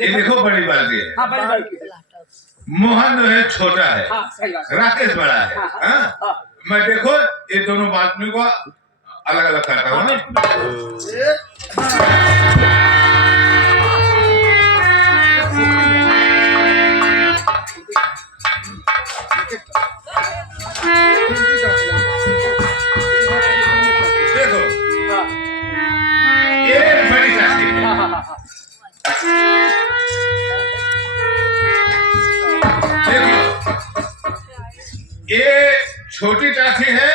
ये देखो बड़ी बाल्टी है। हाँ बड़ी बाल्टी। मोहन जो है छोटा है, हाँ सही बात। राकेश बड़ा है। हाँ? मैं देखो ये दोनों बाल्टी को अलग अलग करता हूँ। देखो ये बड़ी चाची है। देखो ये छोटी चाची है,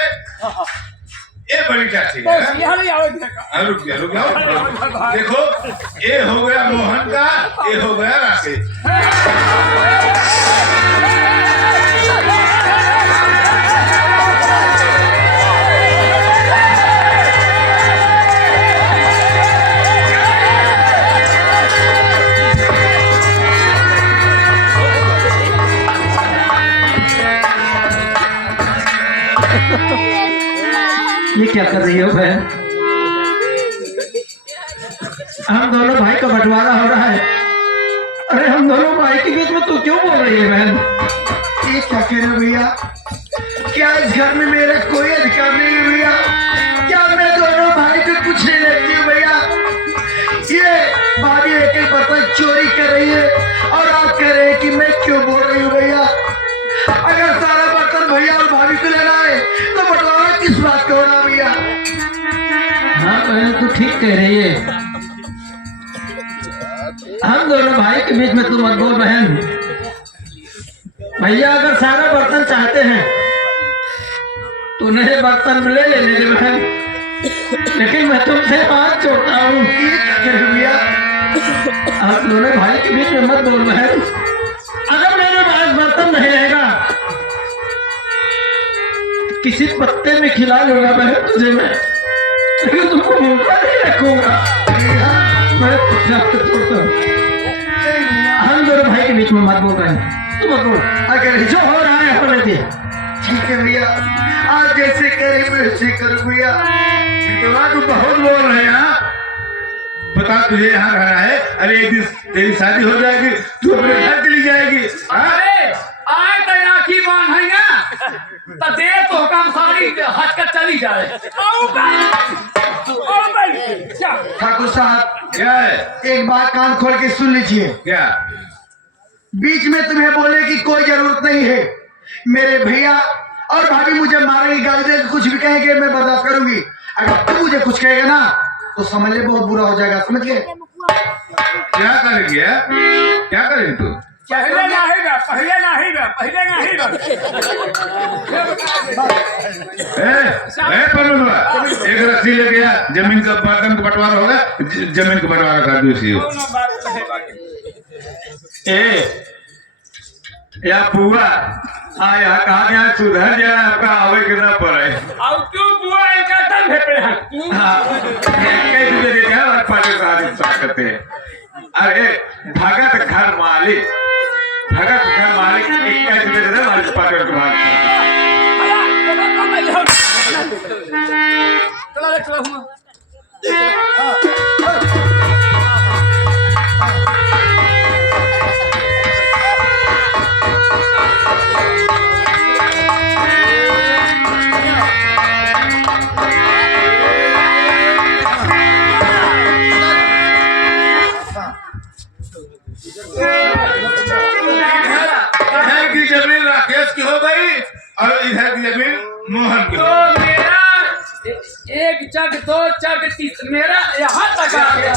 ये बड़ी चाची है। रुक गया देखो ये हो गया मोहन का, ये हो गया राकेश। ये क्या कर रही हो बहन? हम दोनों भाई का बंटवारा हो रहा है। अरे हम दोनों भाई के बीच में तू क्यों बोल रही है बहन? ये क्या कह रहे हो भैया? क्या इस घर में मेरा कोई अधिकार नहीं है भैया? क्या मैं दोनों भाई को कुछ नहीं लगती हूँ भैया? ये भाभी एक एक बर्तन चोरी कर रही है और आप कह रहे हैं कि मैं क्यों बोल रही हूँ भैया? अगर सारा बर्तन भैया और भाभी को लेना है तो बंटवारा किस बात का हो रहा भैया? हाँ बहन तू ठीक कह रही है। हम दोनों भाई के बीच में तू मत बोल बहन। भैया अगर सारा बर्तन चाहते हैं तो नए बर्तन में ले लेने दे बहन, लेकिन मैं तुमसे हाथ जोड़ता हूँ। ये क्या कह रहे हो भैया? आप दोनों भाई के बीच में मत बोल बहन। अगर मेरे पास बर्तन नहीं रहेगा किसी पत्ते में खिला लूंगा बहन तुझे मैं, लेकिन तुमको मौका नहीं रखूंगा। मैं छोड़ता हूँ। हम दोनों भाई के बीच में मत बोल रहे हैं, तू मत बोल। अगर जो हो रहा है अपने दे। ठीक है भैया, आज जैसे करे वैसे करो भैया। तो बहुत बोल रहे हैं। हाँ? बता तुझे यहाँ रहना है? अरे एक दिन तेरी शादी हो जाएगी, तू अपने घर चली जाएगी। अरे आए तो राखी बांध है ना, तो दे तो काम सारी हट कर चली जाए। ठाकुर साहब क्या है? एक बात कान खोल के सुन लीजिए। क्या? बीच में तुम्हें बोलने की कोई जरूरत नहीं है। मेरे भैया और भाभी मुझे मारेंगे, गाली देंगे, कुछ भी कहेंगे मैं बर्दाश्त करूंगी। अगर तुम मुझे कुछ कहेगा ना तो समझ ले बहुत बुरा हो जाएगा, समझ गए? क्या करेगी? क्या करेगी तू? पहले नहीं गा। परमनवा एक रस्सी लेके आ, जमीन का बर्तन का बंटवारा होगा, जमीन का बंटवारा कर दो इसी। या बुआ आया कहा यहाँ सुधर जाए, आपका आवे के ना पड़े। अब क्यों बुआ इनका दम भेपे हैं? कैसे दे देते हैं और पाले करते हैं। अरे भगत घर मालिक एक कैसे दे देते हैं मालिक पाले के बाद। चलो इधर की जमीन राकेश की हो गई और इधर की जमीन मोहन की। तो मेरा एक चक दो चक तीस मेरा यहाँ तक आ गया।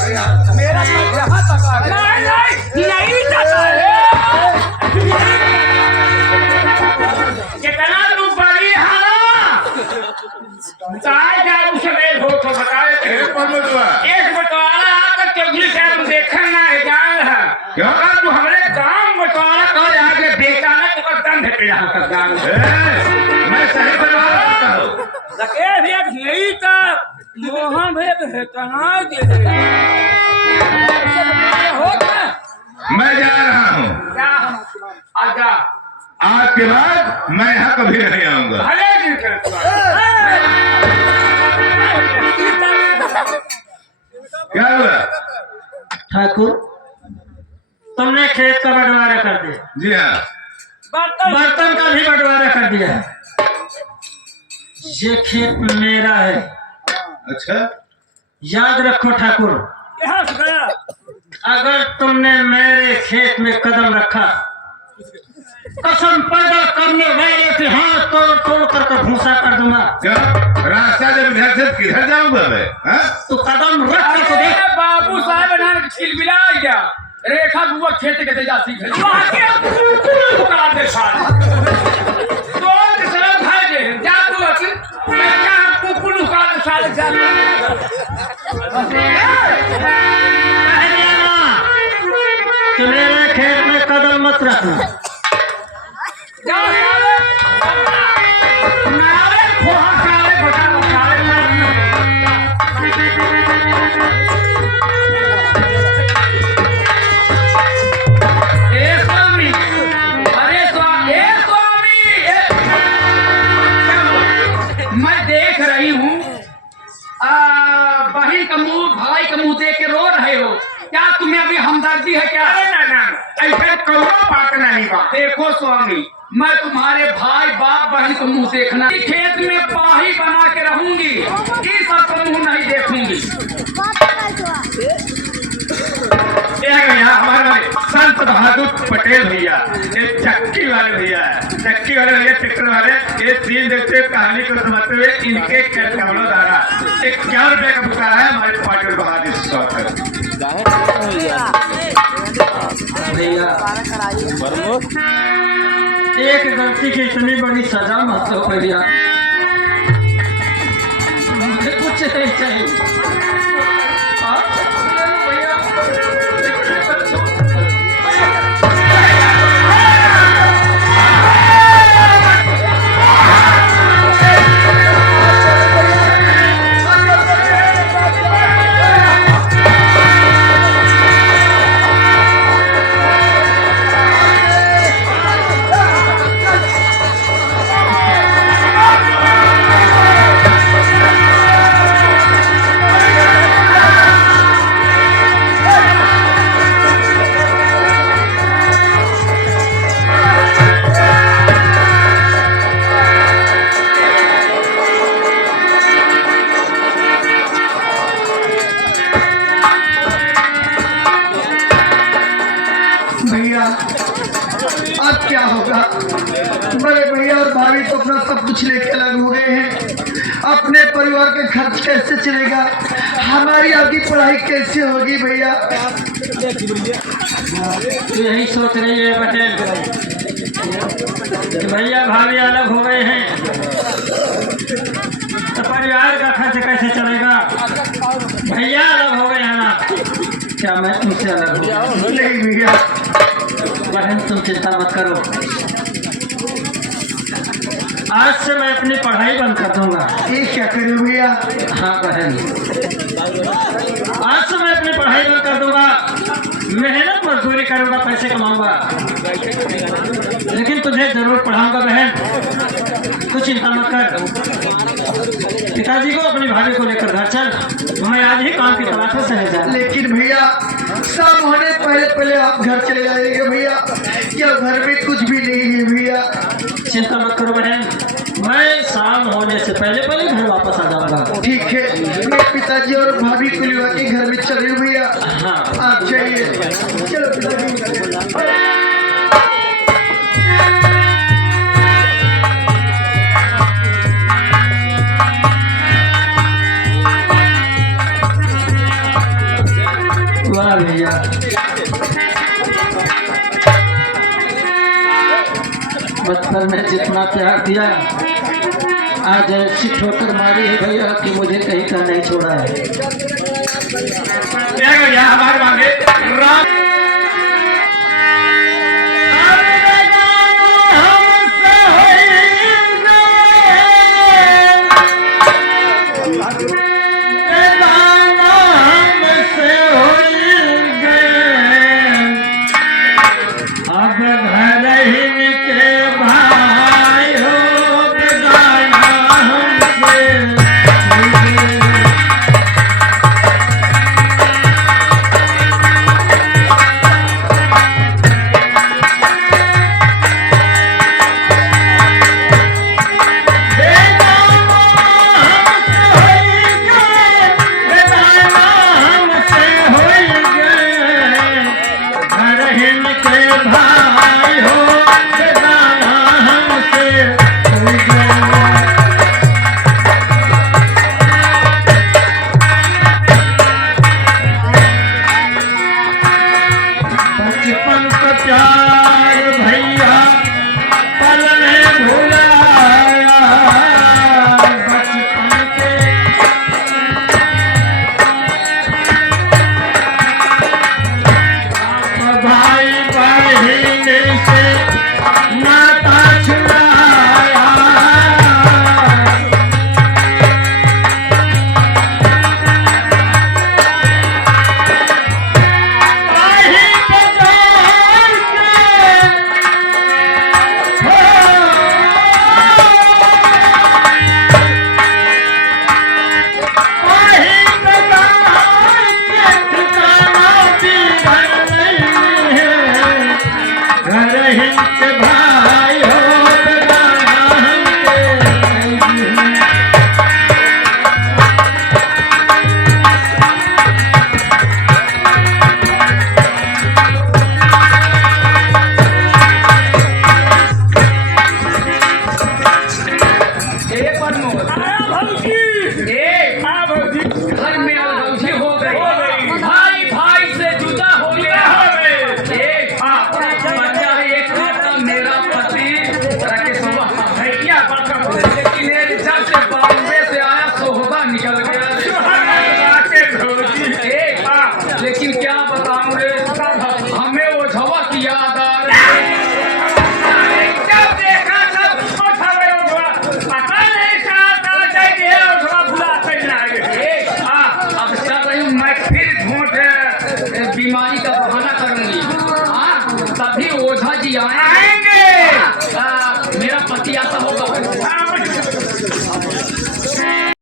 मेरा चक यहाँ तक आ गया। नहीं जाता है। कितना तुम बड़ी हारा सवेर हो तो बताए एक बंटवारा आकर चौधरी साहब देखा ना है जान है। अगर तू हमारे काम बंटवारा कर आगे बेचा ना तो दम भेपे मैं सही बता हूँ। यही का मोहन भैया कना दे मैं जा रहा हूँ। क्या आजा आज के बाद मैं यहाँ कभी नहीं आऊंगा। भले दिन क्या हुआ? ठाकुर तुमने खेत का बंटवारा कर दिया, जी हाँ, बर्तन का भी बंटवारा कर दिया। ये खेत मेरा है, अच्छा, याद रखो ठाकुर। अगर तुमने मेरे खेत में कदम रखा, कसम पैदा करने वाले के हाथ तोड़ तोड़ कर भूसा कर दूंगा। क्या रास्ता जब इधर से किधर जाऊंगा मैं? हाँ? तो कदम रख कर तो देख। बाबू साहब ना छिलमिला गया, रेखा बुआ खेत के जाती है तो मेरे खेत में कदम मत रखना। मैं देख रही हूँ बहन का मुंह भाई का मुंह देख के रो रहे हो, क्या तुम्हें अभी हमदर्दी है क्या? अरे ना ऐसा कौन बात नहीं बात। देखो स्वामी, मैं तुम्हारे भाई बाप बहन को मुंह देखना, खेत में पाही बना के रहूंगी, किस सबको मुंह नहीं देखूंगी। भैया हमारे संत बहादुर पटेल भैया, एक चक्की वाले भैया है, चक्की वाले भैया ट्रैक्टर वाले, ये तीन देखते कहानी को समझते हुए इनके कमलों द्वारा 51 रुपए का भुगतान है हमारे पाटिल बहादुर सौकर। भैया एक गलती की इतनी बड़ी सजा मत दो भैया, मुझे कुछ नहीं चाहिए। अब क्या होगा? बड़े भैया और भाभी तो अपना सब कुछ लेके अलग हो गए हैं। अपने परिवार का खर्च कैसे चलेगा? हमारी आगे पढ़ाई कैसे होगी भैया? तो यही सोच रही है पटेल कि भैया भाभी अलग हो गए हैं तो परिवार का खर्च कैसे चलेगा? भैया अलग हो गए हैं ना, क्या मैं तुमसे अलग हो गया? नहीं भैया, बहन तुम चिंता मत करो, आज से मैं अपनी पढ़ाई बंद कर दूंगा। ये क्या करूँ भैया? हाँ बहन, आज से मैं अपनी पढ़ाई बंद कर दूंगा, मेहनत मजदूरी करूंगा, पैसे कमाऊंगा, लेकिन तुझे जरूर पढ़ाऊंगा बहन, तू चिंता मत कर। पिताजी को अपनी भाभी को लेकर घर चल, मैं आज ही काम की तलाश में चले जा। लेकिन भैया शाम होने पहले आप घर चले जाएंगे भैया, क्या घर में कुछ भी नहीं है भैया? चिंता मत करो बहन, मैं शाम होने से पहले घर वापस आ जाऊंगा। ठीक है, मैं पिताजी और भाभी को लेवा के घर में चले भैया। हाँ आप चाहिए, चलो पिताजी। वाह भैया, बचपन में जितना प्यार दिया, आज ऐसी ठोकर मारी है भैया कि मुझे कहीं का नहीं छोड़ा है। भैया हमारे मांगे राम बीमारी का बहाना कर रही हाँ तभी ओझा जी आएंगे